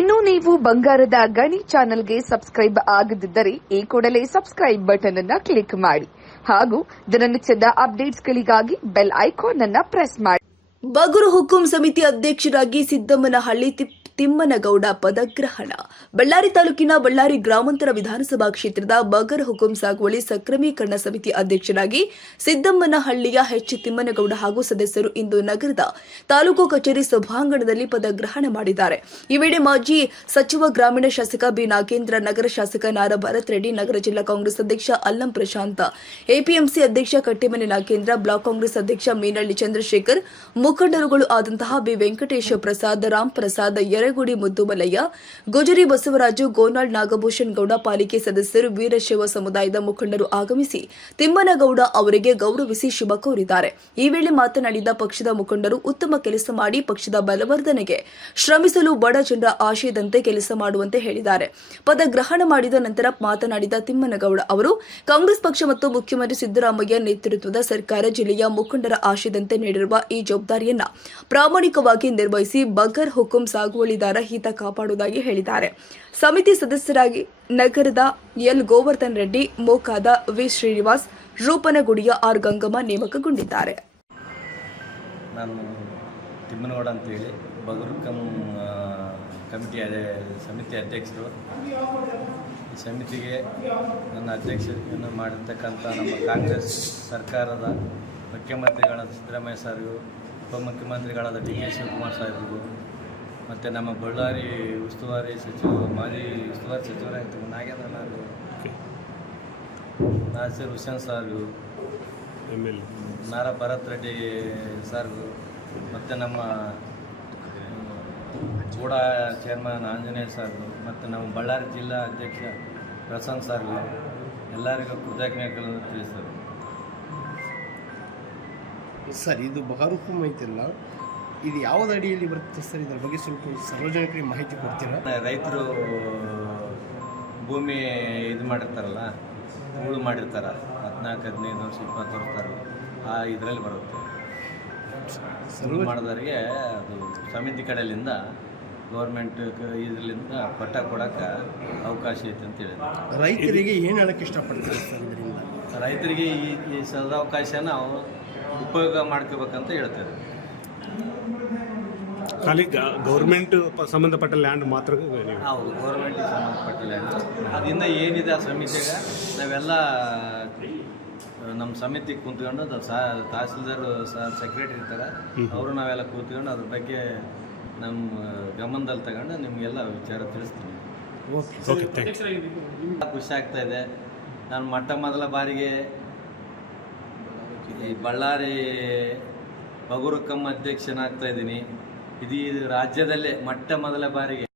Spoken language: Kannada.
ಇನ್ನು ನೀವು ಬಂಗಾರದ ಗಣಿ ಚಾನೆಲ್ಗೆ ಸಬ್ಸ್ಕ್ರೈಬ್ ಆಗದಿದ್ದರೆ ಈ ಕೂಡಲೇ ಸಬ್ಸ್ಕ್ರೈಬ್ ಬಟನ್ ಅನ್ನ ಕ್ಲಿಕ್ ಮಾಡಿ ಹಾಗೂ ದಿನನಿತ್ಯದ ಅಪ್ಡೇಟ್ಸ್ಗಳಿಗಾಗಿ ಬೆಲ್ ಐಕಾನ್ ಅನ್ನ ಪ್ರೆಸ್ ಮಾಡಿ. ಬಗುರು ಹುಕುಂ ಸಮಿತಿ ಅಧ್ಯಕ್ಷರಾಗಿ ಸಿದ್ದಮ್ಮನಹಳ್ಳಿ ತಿಪ್- ತಿಮ್ಮನಗೌಡ ಪದಗ್ರಹಣ. ಬಳ್ಳಾರಿ ತಾಲೂಕಿನ ಬಳ್ಳಾರಿ ಗ್ರಾಮಾಂತರ ವಿಧಾನಸಭಾ ಕ್ಷೇತ್ರದ ಬಗರ್ ಹುಕುಂ ಸಾಗುವಳಿ ಸಕ್ರಮೀಕರಣ ಸಮಿತಿ ಅಧ್ಯಕ್ಷರಾಗಿ ಸಿದ್ದಮ್ಮನಹಳ್ಳಿಯ ಹೆಚ್ ತಿಮ್ಮನಗೌಡ ಹಾಗೂ ಸದಸ್ಯರು ಇಂದು ನಗರದ ತಾಲೂಕು ಕಚೇರಿ ಸಭಾಂಗಣದಲ್ಲಿ ಪದಗ್ರಹಣ ಮಾಡಿದ್ದಾರೆ. ಈ ವೇಳೆ ಮಾಜಿ ಸಚಿವ, ಗ್ರಾಮೀಣ ಶಾಸಕ ಬಿ. ನಾಗೇಂದ್ರ, ನಗರ ಶಾಸಕ ನಾರ ಭರತ್ ರೆಡ್ಡಿ ನಗರ ಜಿಲ್ಲಾ ಕಾಂಗ್ರೆಸ್ ಅಧ್ಯಕ್ಷ ಅಲ್ಲಂ ಪ್ರಶಾಂತ್, ಎಪಿಎಂಸಿ ಅಧ್ಯಕ್ಷ ಕಟ್ಟಿಮನೆ ನಾಗೇಂದ್ರ, ಬ್ಲಾಕ್ ಕಾಂಗ್ರೆಸ್ ಅಧ್ಯಕ್ಷ ಮೀನಳ್ಳಿ ಚಂದ್ರಶೇಖರ್, ಮುಖಂಡರುಗಳು ಆದಂತಹ ಬಿ. ವೆಂಕಟೇಶ ಪ್ರಸಾದ್, ರಾಮ್ ಪ್ರಸಾದ್ ಯರಗುಡಿ ಮುದ್ದುಮಲಯ್ಯ ಗುಜರಿ ಬಸವರಾಜು, ಗೋನಾಳ್ ನಾಗಭೂಷಣ್ ಗೌಡ ಪಾಲಿಕೆ ಸದಸ್ಯರು, ವೀರಶೈವ ಸಮುದಾಯದ ಮುಖಂಡರು ಆಗಮಿಸಿ ತಿಮ್ಮನಗೌಡ ಅವರಿಗೆ ಗೌರವಿಸಿ ಶುಭ ಕೋರಿದ್ದಾರೆ. ಈ ವೇಳೆ ಮಾತನಾಡಿದ ಪಕ್ಷದ ಮುಖಂಡರು, ಉತ್ತಮ ಕೆಲಸ ಮಾಡಿ ಪಕ್ಷದ ಬಲವರ್ಧನೆಗೆ ಶ್ರಮಿಸಲು ಬಡ ಜನರ ಆಶಯದಂತೆ ಕೆಲಸ ಮಾಡುವಂತೆ ಹೇಳಿದ್ದಾರೆ. ಪದಗ್ರಹಣ ಮಾಡಿದ ನಂತರ ಮಾತನಾಡಿದ ತಿಮ್ಮನಗೌಡ ಅವರು, ಕಾಂಗ್ರೆಸ್ ಪಕ್ಷ ಮತ್ತು ಮುಖ್ಯಮಂತ್ರಿ ಸಿದ್ದರಾಮಯ್ಯ ನೇತೃತ್ವದ ಸರ್ಕಾರ ಜಿಲ್ಲೆಯ ಮುಖಂಡರ ಆಶಯದಂತೆ ನೀಡಿರುವ ಈ ಜವಾಬ್ದಾರಿಯನ್ನ ಪ್ರಾಮಾಣಿಕವಾಗಿ ನಿರ್ವಹಿಸಿ ಬಗರ್ ಹುಕುಂ ಸಾಗುವಳಿದಾರ ಹಿತ ಕಾಪಾಡುವುದಾಗಿ ಹೇಳಿದ್ದಾರೆ. ಸಮಿತಿ ಸದಸ್ಯರಾಗಿ ನಗರದ ಎಲ್. ಗೋವರ್ಧನ್ ರೆಡ್ಡಿ, ಮೋಕಾದ ವಿ. ಶ್ರೀನಿವಾಸ್, ರೂಪನಗುಡಿಯ ಆರ್. ಗಂಗಮ್ಮ ನೇಮಕಗೊಂಡಿದ್ದಾರೆ. ನಾನು ತಿಮ್ಮನಗೌಡ ಅಂತೇಳಿ ಬಗರುಕಂ ಕಮಿಟಿ ಅದೇ, ಸಮಿತಿ ಅಧ್ಯಕ್ಷರು. ಈ ಸಮಿತಿಗೆ ನನ್ನ ಅಧ್ಯಕ್ಷತೆಯನ್ನು ಮಾಡಿರ್ತಕ್ಕಂಥ ನಮ್ಮ ಕಾಂಗ್ರೆಸ್ ಸರ್ಕಾರದ ಮುಖ್ಯಮಂತ್ರಿಗಳಾದ ಸಿದ್ದರಾಮಯ್ಯ ಸಾರಿಗೂ, ಉಪಮುಖ್ಯಮಂತ್ರಿಗಳಾದ ಡಿ ಕೆ ಶಿವಕುಮಾರ್ ಸಾಹೇಬ್ರಿಗೂ ಮತ್ತು ನಮ್ಮ ಬಳ್ಳಾರಿ ಉಸ್ತುವಾರಿ ಸಚಿವ ಮಾಜಿ ಉಸ್ತುವಾರಿ ಸಚಿವರಾಗಿತ್ತು ನಾಗೇಂದ್ರ ನಾಗು ನಾಸೀರ್ ಹುಸೇನ್ ಎಲ್ ನಾರ ಭರತ್ ರೆಡ್ಡಿ ಸಾರ್ಗು ಮತ್ತು ನಮ್ಮ ಕೂಡ ಚೇರ್ಮನ್ ಆಂಜನೇಯ ಸಾರ್ಗು ಮತ್ತು ನಮ್ಮ ಬಳ್ಳಾರಿ ಜಿಲ್ಲಾ ಅಧ್ಯಕ್ಷ ಪ್ರಸನ್ನ ಸಾರ್ಗು ಎಲ್ಲರಿಗೂ ಕೃತಜ್ಞತೆಗಳನ್ನು ತಿಳಿಸ್ತಾರೆ ಸರ್ ಇದು ಬಹಾರುಕುಂ ಐತಿಲ್ಲ ಇದು ಯಾವ್ದು ಅಡಿಯಲ್ಲಿ ಬರುತ್ತೆ ಸರ್? ಇದ್ರ ಬಗ್ಗೆ ಸ್ವಲ್ಪ ಸಾರ್ವಜನಿಕರಿಗೆ ಮಾಹಿತಿ ಕೊಡ್ತೀರಾ? ರೈತರು ಭೂಮಿ ಇದು ಮಾಡಿರ್ತಾರಲ್ಲ ಉಳು ಮಾಡಿರ್ತಾರ ಹದಿನಾಲ್ಕು ಹದಿನೈದು ವರ್ಷ ಇಪ್ಪತ್ತು ವರ್ಷ ಆ ಇದರಲ್ಲಿ ಬರುತ್ತೆ. ಸರ್ವ್ ಮಾಡಿದವರಿಗೆ ಅದು ಸಮಿತಿ ಕಡೆಯಿಂದ ಗೌರ್ಮೆಂಟ್ ಇದರಿಂದ ಪಟ್ಟ ಕೊಡೋಕೆ ಅವಕಾಶ ಐತೆ ಅಂತ ಹೇಳಿದ್ರು. ರೈತರಿಗೆ ಏನು ಹೇಳಕ್ಕೆ ಇಷ್ಟಪಡ್ತಾರೆ ಸರ್ ಇದರಿಂದ? ರೈತರಿಗೆ ಈ ಈ ಸದಾವಕಾಶನ ನಾವು ಉಪಯೋಗ ಮಾಡ್ಕೋಬೇಕಂತ ಹೇಳ್ತಾರೆ ಖಾಲಿ ಗೌರ್ಮೆಂಟ್ ಸಂಬಂಧಪಟ್ಟ ಲ್ಯಾಂಡ್ ಮಾತ್ರ ಹೌದು ಹೌದು ಸಂಬಂಧಪಟ್ಟ ಲ್ಯಾಂಡ್ ಅದರಿಂದ ಏನಿದೆ ಆ ಸಮಿತಿಗೆ ನಾವೆಲ್ಲ ನಮ್ಮ ಸಮಿತಿ ಕೂತ್ಕೊಂಡು ಅದು ಸಾ ತಹಸೀಲ್ದಾರ್ ಸೆಕ್ರೆಟರಿ ಇರ್ತಾರೆ ಅವರು ನಾವೆಲ್ಲ ಕೂತ್ಕೊಂಡು ಅದ್ರ ಬಗ್ಗೆ ನಮ್ಮ ಗಮನದಲ್ಲಿ ತಗೊಂಡು ನಿಮಗೆಲ್ಲ ವಿಚಾರ ತಿಳಿಸ್ತೀನಿ. ಖುಷಿ ಆಗ್ತಾ ಇದೆ. ನಾನು ಮೊಟ್ಟ ಮೊದಲ ಬಾರಿಗೆ ಈ ಬಳ್ಳಾರಿ ಬಗುರುಕಮ್ಮ ಅಧ್ಯಕ್ಷನಾಗ್ತಾ ಇದ್ದೀನಿ. ಇದು ರಾಜ್ಯದಲ್ಲೇ ಮೊಟ್ಟ ಮೊದಲ ಬಾರಿಗೆ.